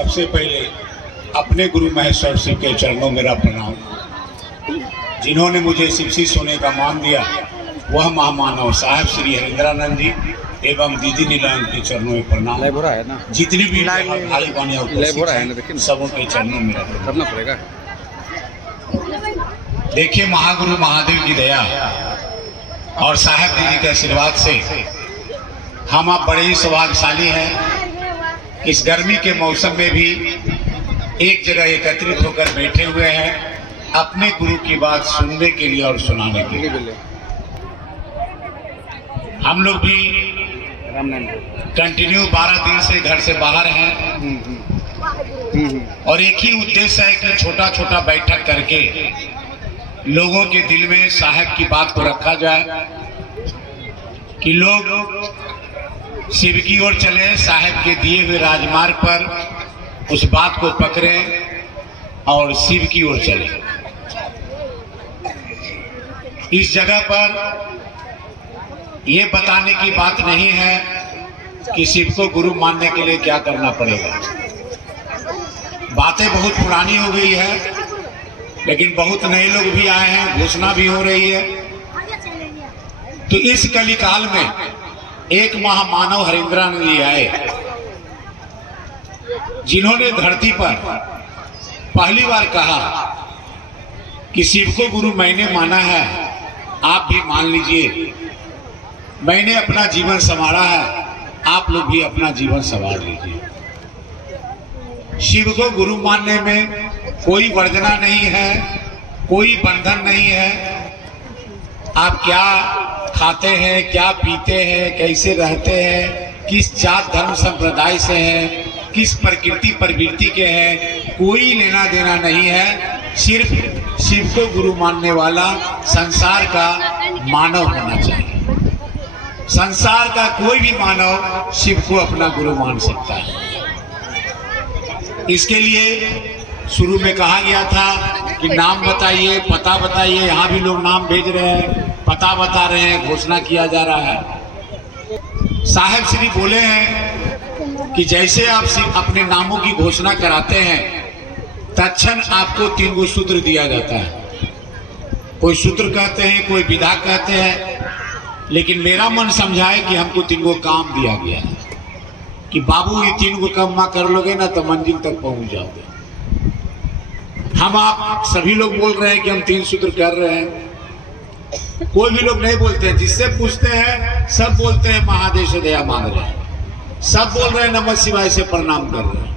सबसे पहले अपने गुरु महेश्वर शिव के चरणों में मेरा प्रणाम। जिन्होंने मुझे शिवसी सोने का मान दिया वह महामानव साहब श्री हरिंद्रानंद जी एवं दीदी नीलाम के चरणों में प्रणाम। जितने भी भाई बहन सबों के चरणों में करना पड़ेगा। देखिए, महागुरु महादेव की दया और साहब दीदी के आशीर्वाद से हम आप बड़े ही सौभाग्यशाली हैं। इस गर्मी के मौसम में भी एक जगह एकत्रित होकर बैठे हुए हैं अपने गुरु की बात सुनने के लिए और सुनाने के लिए। हम लोग भी कंटिन्यू 12 दिन से घर से बाहर हैं और एक ही उद्देश्य है कि छोटा छोटा बैठक करके लोगों के दिल में साहब की बात को रखा जाए कि लोग शिव की ओर चले, साहब के दिए हुए राजमार्ग पर उस बात को पकड़ें और शिव की ओर चले। इस जगह पर ये बताने की बात नहीं है कि शिव को गुरु मानने के लिए क्या करना पड़ेगा। बातें बहुत पुरानी हो गई है, लेकिन बहुत नए लोग भी आए हैं, घोषणा भी हो रही है। तो इस कलिकाल में एक महामानव हरिंद्रानंद जी आए, जिन्होंने धरती पर पहली बार कहा कि शिव को गुरु मैंने माना है, आप भी मान लीजिए। मैंने अपना जीवन संवारा है, आप लोग भी अपना जीवन संवार लीजिए। शिव को गुरु मानने में कोई वर्जना नहीं है, कोई बंधन नहीं है। आप क्या खाते हैं, क्या पीते हैं, कैसे रहते हैं, किस जात धर्म संप्रदाय से हैं, किस प्रकृति प्रवृत्ति के हैं, कोई लेना देना नहीं है। सिर्फ शिव को गुरु मानने वाला संसार का मानव होना चाहिए। संसार का कोई भी मानव शिव को अपना गुरु मान सकता है। इसके लिए शुरू में कहा गया था कि नाम बताइए, पता बताइए। यहाँ भी लोग नाम भेज रहे हैं, पता बता रहे हैं, घोषणा किया जा रहा है। साहब श्री बोले हैं कि जैसे आप अपने नामों की घोषणा कराते हैं, तत्क्षण आपको 3 गो सूत्र दिया जाता है। कोई सूत्र कहते हैं, कोई विधा कहते हैं, लेकिन मेरा मन समझाए कि हमको 3 गो काम दिया गया है कि बाबू ये 3 गो काम कर लोगे ना तो मंजिल तक पहुंच जाओगे। हम आप सभी लोग बोल रहे हैं कि हम 3 सूत्र कर रहे हैं, कोई भी लोग नहीं बोलते हैं। जिससे पूछते हैं सब बोलते हैं महादेव से दया मांग रहे हैं, सब बोल रहे हैं नमः शिवाय से प्रणाम कर रहे हैं।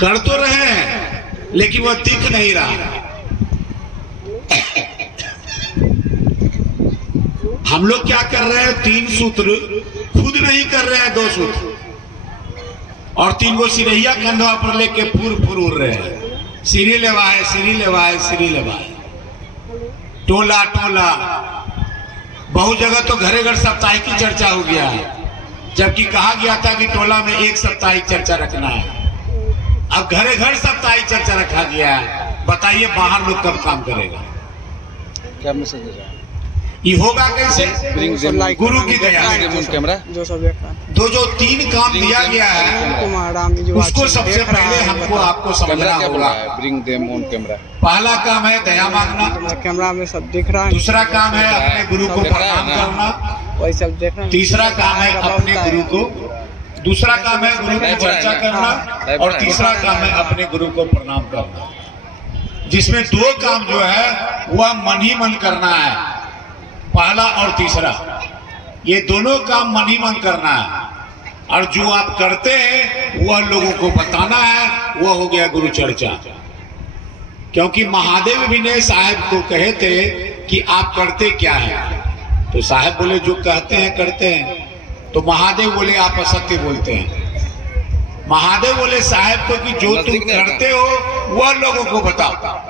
कर तो रहे हैं लेकिन वह दिख नहीं रहा। हम लोग क्या कर रहे हैं, 3 सूत्र खुद नहीं कर रहे हैं, 2 सूत्र और 3 गो सिरैया कंधवा पर लेके फूर उड़ रहे हैं। सिरी लेवाए, सिरी लेवाए, सिरी लेवाए, टोला टोला। बहुत जगह तो घरे घर साप्ताहिक की चर्चा हो गया है, जबकि कहा गया था कि टोला में 1 साप्ताहिक चर्चा रखना है। अब घरे घर साप्ताहिक चर्चा रखा गया है। बताइए बाहर लोग कब काम करेगा? क्या मैसेज दे रहा है? ये होगा कैसे? गुरु की दया। जो 3 काम दिया गया है उसको सबसे पहले हमको आपको समझना होगा। पहला काम है दया मांगना, कैमरा में सब दिख रहा है। दूसरा काम है अपने गुरु को प्रणाम करना, वही सब देख रहे हैं। तीसरा काम है अपने गुरु को, दूसरा काम है गुरु की चर्चा करना और तीसरा काम है अपने गुरु को प्रणाम करना। जिसमें 2 काम जो है वह मन ही मन करना है, पहला और तीसरा। ये दोनों काम मन ही मन करना है और जो आप करते हैं वह लोगों को बताना है, वह हो गया गुरु चर्चा। क्योंकि महादेव भी ने साहब को कहे थे कि आप करते क्या है, तो साहब बोले जो कहते हैं करते हैं। तो महादेव बोले आप असत्य बोलते हैं। महादेव बोले साहब को कि जो तुम करते हो वह लोगों को बताओ।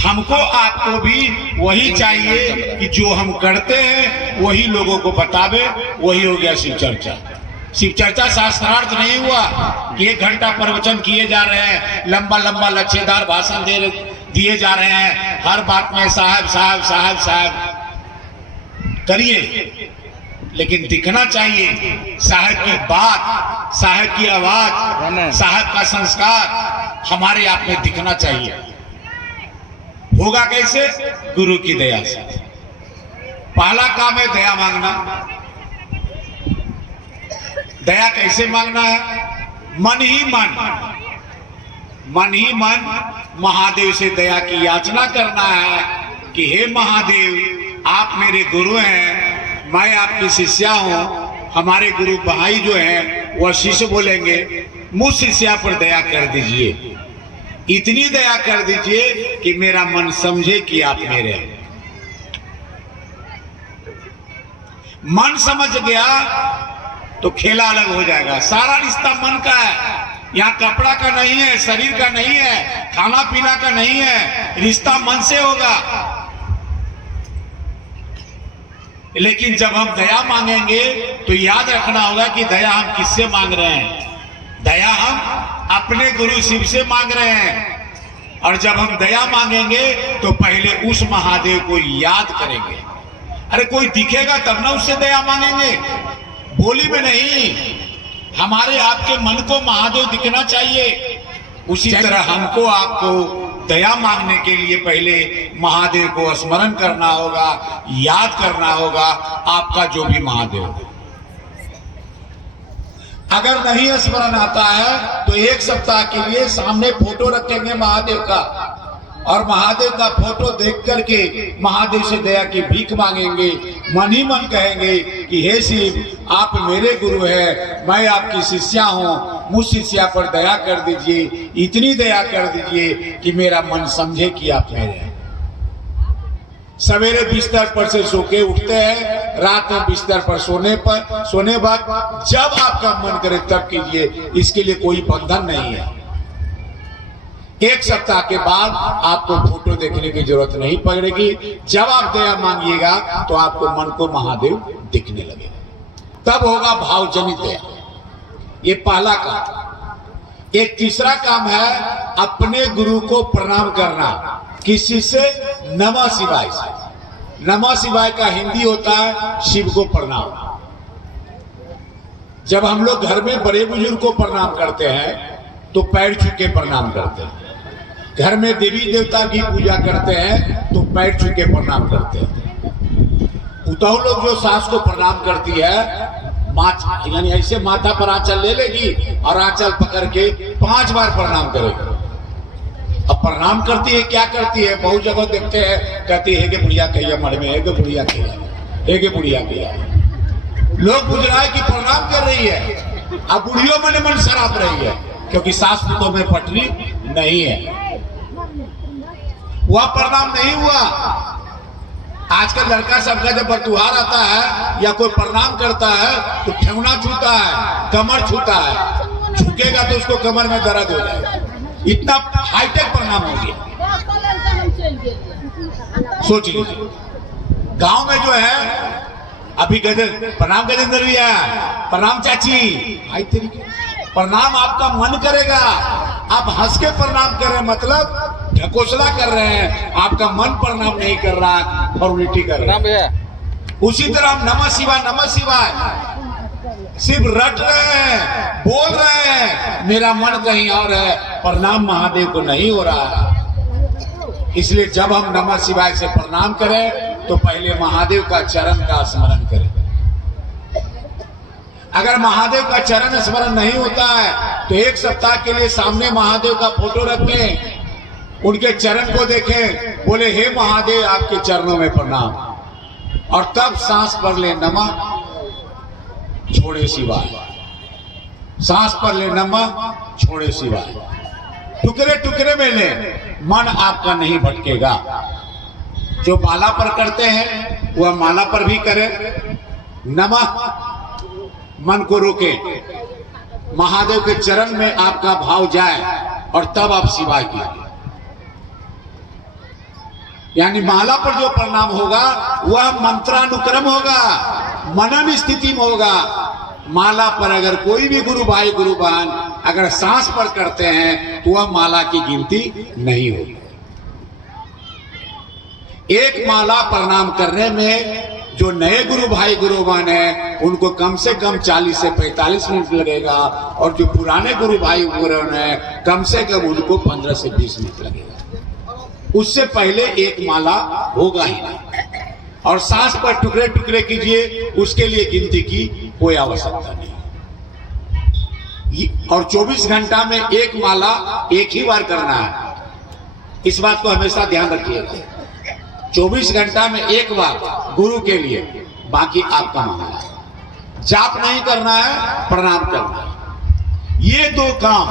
हमको आपको भी वही चाहिए कि जो हम करते हैं वही लोगों को बतावे। वही हो गया शिव चर्चा। शिव चर्चा शास्त्रार्थ नहीं हुआ कि 1 घंटा प्रवचन किए जा रहे हैं, लंबा लंबा लच्छेदार भाषण दिए जा रहे हैं, हर बात में साहब साहब साहब साहब करिए। लेकिन दिखना चाहिए साहब की बात, साहब की आवाज, साहब का संस्कार हमारे आप में दिखना चाहिए। होगा कैसे? गुरु की दया से। पहला काम है दया मांगना। दया कैसे मांगना है? मन ही मन महादेव से दया की याचना करना है कि हे महादेव, आप मेरे गुरु हैं, मैं आपकी शिष्या हूं। हमारे गुरु भाई जो हैं वह शिष्य बोलेंगे, मुझ शिष्या पर दया कर दीजिए, इतनी दया कर दीजिए कि मेरा मन समझे कि आप मेरे हैं। मन समझ गया तो खेला अलग हो जाएगा। सारा रिश्ता मन का है, यहाँ कपड़ा का नहीं है, शरीर का नहीं है, खाना पीना का नहीं है, रिश्ता मन से होगा। लेकिन जब हम दया मांगेंगे तो याद रखना होगा कि दया हम किससे मांग रहे हैं? दया हम अपने गुरु शिव से मांग रहे हैं। और जब हम दया मांगेंगे तो पहले उस महादेव को याद करेंगे। अरे कोई दिखेगा तब ना उससे दया मांगेंगे, बोली में नहीं। हमारे आपके मन को महादेव दिखना चाहिए। उसी तरह हमको आपको दया मांगने के लिए पहले महादेव को स्मरण करना होगा, याद करना होगा आपका जो भी महादेव है। अगर नहीं स्मरण आता है तो एक सप्ताह के लिए सामने फोटो रखेंगे महादेव का, और महादेव का फोटो देख करके महादेव से दया की भीख मांगेंगे। मन ही मन कहेंगे कि हे शिव, आप मेरे गुरु हैं, मैं आपकी शिष्या हूँ, मुझ शिष्या पर दया कर दीजिए, इतनी दया कर दीजिए कि मेरा मन समझे कि आप मेरे हैं। सवेरे बिस्तर पर से सो के उठते हैं, रात में बिस्तर पर सोने बाद जब आपका मन करे तब कीजिए, इसके लिए कोई बंधन नहीं है। एक सप्ताह के बाद आपको फोटो देखने की जरूरत नहीं पड़ेगी। जब आप दया मांगिएगा तो आपको मन को महादेव दिखने लगेगा, तब होगा भावजनित दया। ये पहला काम। एक तीसरा काम है अपने गुरु को प्रणाम करना। किसी से? नमः शिवाय से। नमः शिवाय का हिंदी होता है शिव को प्रणाम। जब हम लोग घर में बड़े बुजुर्ग को प्रणाम करते हैं तो पैर छू के प्रणाम करते हैं। घर में देवी देवता की पूजा करते हैं तो पैर छू के प्रणाम करते हैं। उताऊ लोग जो सास को प्रणाम करती है, यानी ऐसे माथा पर आंचल ले लेगी और आंचल पकड़ के 5 बार प्रणाम करेगी। अब प्रणाम करती है, क्या करती है? बहुत जगह देखते हैं, कहती है कि बुढ़िया कहिया मर में है, कि बुढ़िया कहिया, है कि बुढ़िया कहिया। लोग बुझ रहा है कि प्रणाम कर रही है, अब बुढ़ियों में मन शराब रही है, क्योंकि सास पुतों में पटरी नहीं है। वह प्रणाम नहीं हुआ। आजकल लड़का सबका जब बरतुहार आता है या कोई प्रणाम करता है तो ठेवना छूता है, कमर छूता है। झुकेगा तो उसको कमर में दर्द हो जाएगा। इतना हाईटेक प्रणाम हो गया। सोच लीजिए, गांव में जो है अभी प्रणाम गजेंद्र भैया, प्रणाम चाची, आई तरीके प्रणाम आपका मन करेगा। आप हंस के प्रणाम कर रहे हैं, मतलब ढकोसला कर रहे हैं, आपका मन प्रणाम नहीं कर रहा, फॉर्मेलिटी कर रहा है। उसी तरह हम नमः शिवाय, नमः शिवाय सिर्फ रट रहे हैं, बोल रहे हैं, मेरा मन कहीं और है, प्रणाम महादेव को नहीं हो रहा है। इसलिए जब हम नमः शिवाय से प्रणाम करें तो पहले महादेव का चरण का स्मरण करें। अगर महादेव का चरण स्मरण नहीं होता है तो एक सप्ताह के लिए सामने महादेव का फोटो रखें, उनके चरण को देखें, बोले हे महादेव आपके चरणों में प्रणाम, और तब सांस पर ले नमः, छोड़े शिवाय। सांस पर ले नमः, छोड़े शिवाय। टुकड़े टुकड़े में ले, मन आपका नहीं भटकेगा। जो माला पर करते हैं वह माला पर भी करें। नमः मन को रोके, महादेव के चरण में आपका भाव जाए और तब आप शिवाय कीजिए। यानी माला पर जो प्रणाम होगा वह मंत्रानुक्रम होगा, मनन स्थिति में होगा। माला पर अगर कोई भी गुरु भाई गुरु बहन अगर सांस पर करते हैं तो वह माला की गिनती नहीं होगी। एक माला प्रणाम करने में जो नए गुरु भाई गुरु बहन है उनको कम से कम 40 से 45 मिनट लगेगा, और जो पुराने गुरु भाई हुए हैं कम से कम उनको 15 से 20 मिनट लगेगा। उससे पहले एक माला होगा ही नहीं। और सांस पर टुकड़े टुकड़े कीजिए, उसके लिए गिनती की कोई आवश्यकता नहीं। और 24 घंटा में एक माला एक ही बार करना है, इस बात को हमेशा ध्यान रखिएगा। 24 घंटा में एक बार गुरु के लिए, बाकी आपका मामला है। जाप नहीं करना है, प्रणाम करना है। ये दो काम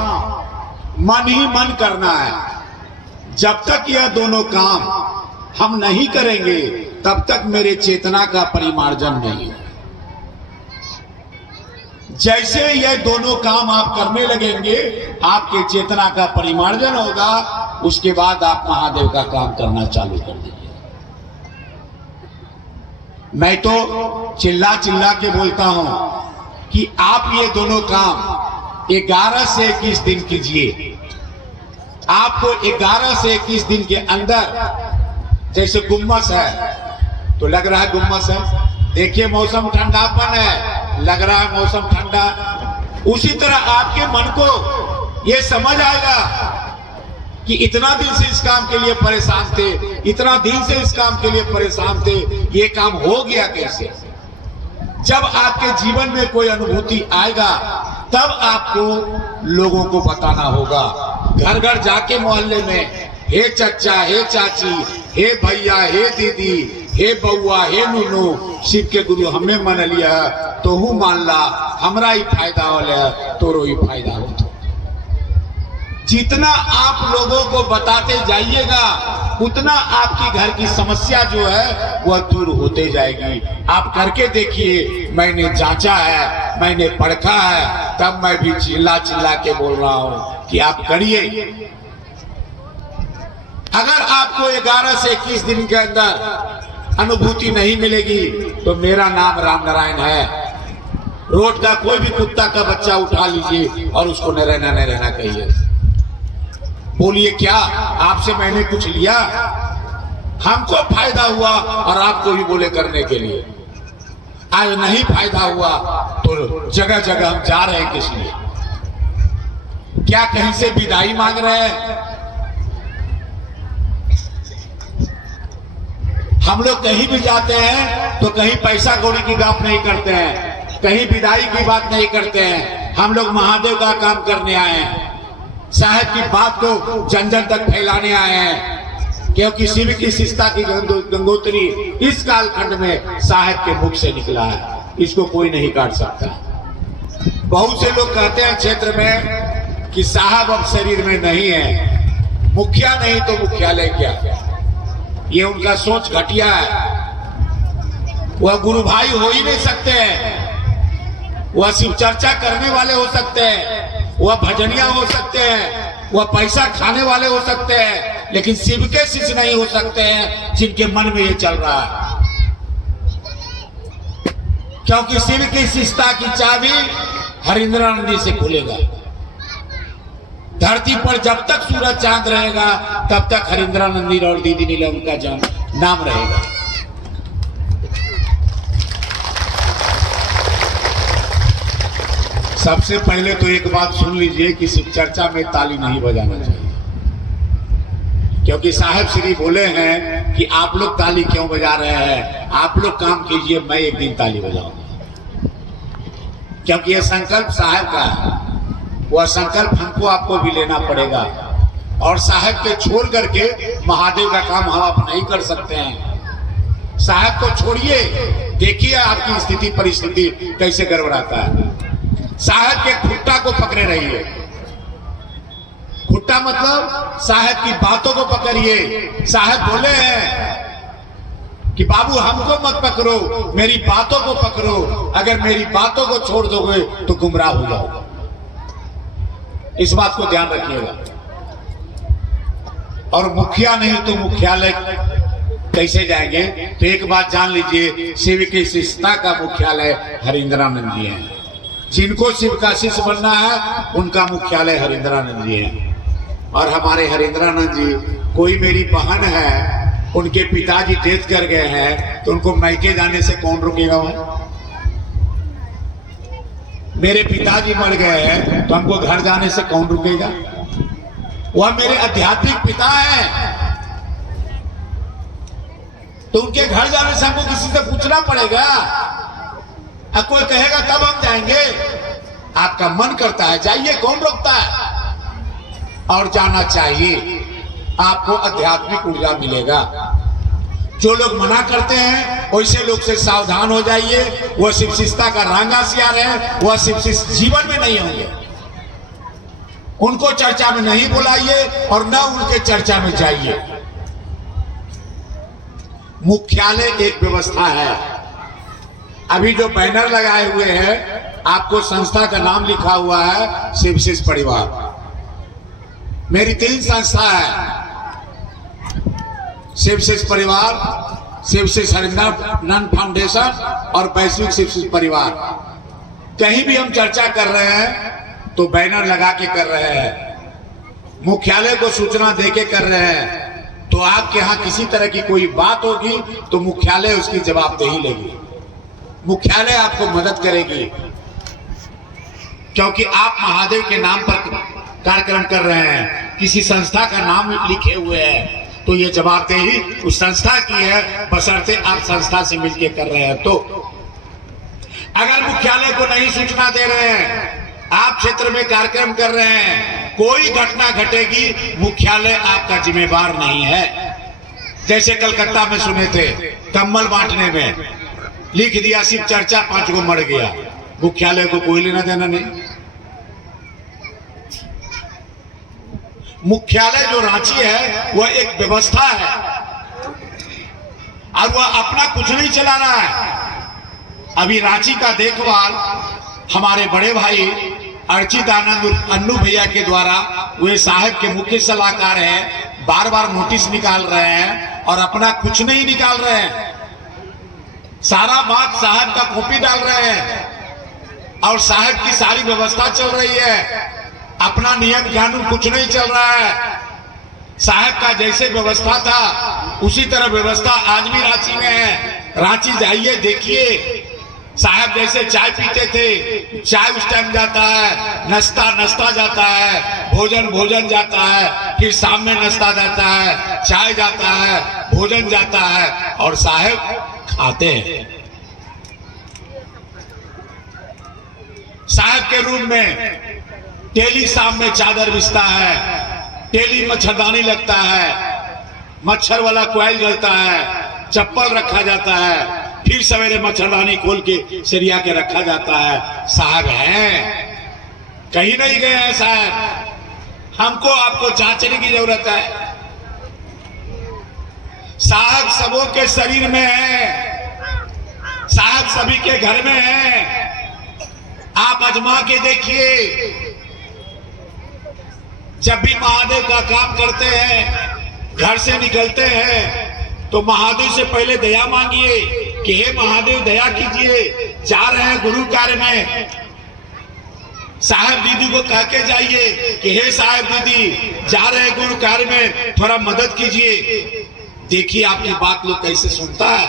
मन ही मन करना है। जब तक यह दोनों काम हम नहीं करेंगे तब तक मेरे चेतना का परिमार्जन नहीं है। जैसे यह दोनों काम आप करने लगेंगे, आपके चेतना का परिमार्जन होगा, उसके बाद आप महादेव का काम करना चालू कर दीजिए। मैं तो चिल्ला चिल्ला के बोलता हूं कि आप ये दोनों काम 11 से 21 दिन कीजिए। आपको 11 से 21 दिन के अंदर, जैसे गुम्मस है तो लग रहा है गुम्मस है, देखिए मौसम ठंडापन है, लग रहा है मौसम ठंडा। उसी तरह आपके मन को ये समझ आएगा कि इतना दिन से इस काम के लिए परेशान थे, इतना दिन से इस काम के लिए परेशान थे, ये काम हो गया कैसे। जब आपके जीवन में कोई अनुभूति आएगा तब आपको लोगों को बताना होगा। घर घर जाके मोहल्ले में, हे चचा, हे चाची, हे भैया, हे दीदी, हे बउआ, हे नूनू, शिव के गुरु हमें मान लिया तो हूँ मान ला, हमरा ही फायदा हो तोरो ही फायदा हो। जितना आप लोगों को बताते जाइएगा उतना आपकी घर की समस्या जो है वह दूर होते जाएगी। आप करके देखिए, मैंने जांचा है, मैंने परखा है, तब मैं भी चिल्ला चिल्ला के बोल रहा हूं कि आप करिए। अगर आपको 11 से 21 दिन के अंदर अनुभूति नहीं मिलेगी तो मेरा नाम राम नारायण है। रोड का कोई भी कुत्ता का बच्चा उठा लीजिए और उसको न रहना कहिए। बोलिए क्या आपसे मैंने कुछ लिया? हमको फायदा हुआ और आपको भी बोले करने के लिए। आज नहीं फायदा हुआ तो जगह जगह हम जा रहे हैं किस लिए? क्या कहीं से विदाई मांग रहे हैं? हम लोग कहीं भी जाते हैं तो कहीं पैसा कौड़ी की बात नहीं करते हैं, कहीं विदाई की बात नहीं करते हैं। हम लोग महादेव का काम करने आए हैं, साहब की बात को जन जन तक फैलाने आए हैं, क्योंकि शिव की शिष्टता की गंगोत्री इस कालखंड में साहब के मुख से निकला है, इसको कोई नहीं काट सकता। बहुत से लोग कहते हैं क्षेत्र में कि साहब अब शरीर में नहीं है, मुखिया नहीं तो मुख्यालय क्या। ये उनका सोच घटिया है। वह गुरु भाई हो ही नहीं सकते हैं, वह शिव चर्चा करने वाले हो सकते हैं, वह भजनिया हो सकते हैं, वह पैसा खाने वाले हो सकते हैं, लेकिन शिव के शिष्य नहीं हो सकते हैं जिनके मन में ये चल रहा है। क्योंकि शिव की शिष्टता की चाबी हरिंद्रानंद जी से खुलेगा। धरती पर जब तक सूरज चांद रहेगा तब तक हरिंद्रानंद जी और दीदी नीलम का नाम रहेगा। सबसे पहले तो एक बात सुन लीजिए कि शिव चर्चा में ताली नहीं बजाना चाहिए, क्योंकि साहब श्री बोले हैं कि आप लोग ताली क्यों बजा रहे हैं, आप लोग काम कीजिए, मैं एक दिन ताली बजाऊंगा। क्योंकि यह संकल्प साहब का है, वह संकल्प हमको आपको भी लेना पड़ेगा। और साहब के छोड़ करके महादेव का काम हम आप नहीं कर सकते हैं। साहब को छोड़िए, देखिए आपकी स्थिति परिस्थिति कैसे गड़बड़ाता है। साहब के खुट्टा को पकड़े रहिए। खुट्टा मतलब साहब की बातों को पकड़िए। साहब बोले हैं कि बाबू हमको मत पकड़ो, मेरी बातों को पकड़ो। अगर मेरी बातों को छोड़ दोगे तो गुमराह हो जाओगे। इस बात को ध्यान रखिएगा। और मुखिया नहीं तो मुख्यालय कैसे जाएंगे? तो एक बात जान लीजिए, शिव की शिष्टता का मुख्यालय हरिंद्रानंद जी हैं। जिनको शिव का शिष्य बनना है उनका मुख्यालय हरिंद्रानंद जी है। और हमारे हरिंद्रानंद जी, कोई मेरी बहन है, उनके पिताजी डेथ कर गए हैं, तो उनको मैके जाने से कौन रोकेगा? मेरे पिताजी मर गए हैं तो हमको घर जाने से कौन रुकेगा? वह मेरे आध्यात्मिक पिता हैं, तो उनके घर जाने से हमको किसी से पूछना पड़ेगा? अब कोई कहेगा तब हम जाएंगे। आपका मन करता है जाइए, कौन रोकता है? और जाना चाहिए, आपको आध्यात्मिक ऊर्जा मिलेगा। जो लोग मना करते हैं वैसे लोग से सावधान हो जाइए। वह शिवशिष्टता का रांगा सियार है, वह शिवशिष्ट जीवन में नहीं होंगे। उनको चर्चा में नहीं बुलाइए और न उनके चर्चा में जाइए। मुख्यालय एक व्यवस्था है। अभी जो बैनर लगाए हुए हैं, आपको संस्था का नाम लिखा हुआ है शिवशिष्ट परिवार। मेरी 3 संस्था है, शिवशिष्ट परिवार, शिवशिष्ट हरिनाथ फाउंडेशन और वैश्विक शिवशिष्ट परिवार। कहीं भी हम चर्चा कर रहे हैं तो बैनर लगा के कर रहे हैं, मुख्यालय को सूचना देके कर रहे हैं। तो आपके यहाँ किसी तरह की कोई बात होगी तो मुख्यालय उसकी जवाबदेही लेगी, मुख्यालय आपको मदद करेगी, क्योंकि आप महादेव के नाम पर कार्यक्रम कर रहे हैं, किसी संस्था का नाम लिखे हुए हैं, तो ये जवाबदेही उस संस्था की है, बशर्ते आप संस्था से मिलकर कर रहे हैं। तो अगर मुख्यालय को नहीं सूचना दे रहे हैं, आप क्षेत्र में कार्यक्रम कर रहे हैं, कोई घटना घटेगी, मुख्यालय आपका जिम्मेवार नहीं है। जैसे कलकत्ता में सुने थे, कंबल बांटने में लिख दिया शिव चर्चा, 5 को मर गया, मुख्यालय को कोई लेना देना नहीं। मुख्यालय जो रांची है वह एक व्यवस्था है और वह अपना कुछ नहीं चला रहा है। अभी रांची का देखभाल हमारे बड़े भाई अर्चित आनंद अन्नू भैया के द्वारा, वे साहब के मुख्य सलाहकार हैं, बार बार नोटिस निकाल रहे हैं और अपना कुछ नहीं निकाल रहे हैं। सारा बात साहब का कॉपी डाल रहे हैं और साहब की सारी व्यवस्था चल रही है, अपना नियम कानून कुछ नहीं चल रहा है। साहब का जैसे व्यवस्था था उसी तरह व्यवस्था आज भी रांची में है। रांची जाइए, देखिए, साहब जैसे चाय पीते थे, चाय उस टाइम जाता है, नाश्ता जाता है, भोजन जाता है, फिर शाम में नाश्ता जाता है, चाय जाता है, भोजन जाता है और साहब खाते हैं। साहब के रूम में डेली शाम में चादर बिछता है, डेली मच्छरदानी लगता है, मच्छर वाला कोयल जलता है, चप्पल रखा जाता है, फिर सवेरे मच्छरदानी खोल के सरिया के रखा जाता है। साहब हैं, कहीं नहीं गए हैं साहब, हमको आपको जांचने की जरूरत है। साहब सबों के शरीर में है, साहब सभी के घर में है। आप आजमा के देखिए, जब भी महादेव का काम करते हैं, घर से निकलते हैं, तो महादेव से पहले दया मांगिए कि हे महादेव दया कीजिए, जा रहे हैं गुरु कार्य में। साहब दीदी को कह के जाइए कि हे साहब दीदी जा रहे हैं गुरु कार्य में, थोड़ा मदद कीजिए। देखिए आपकी बात लोग कैसे सुनता है।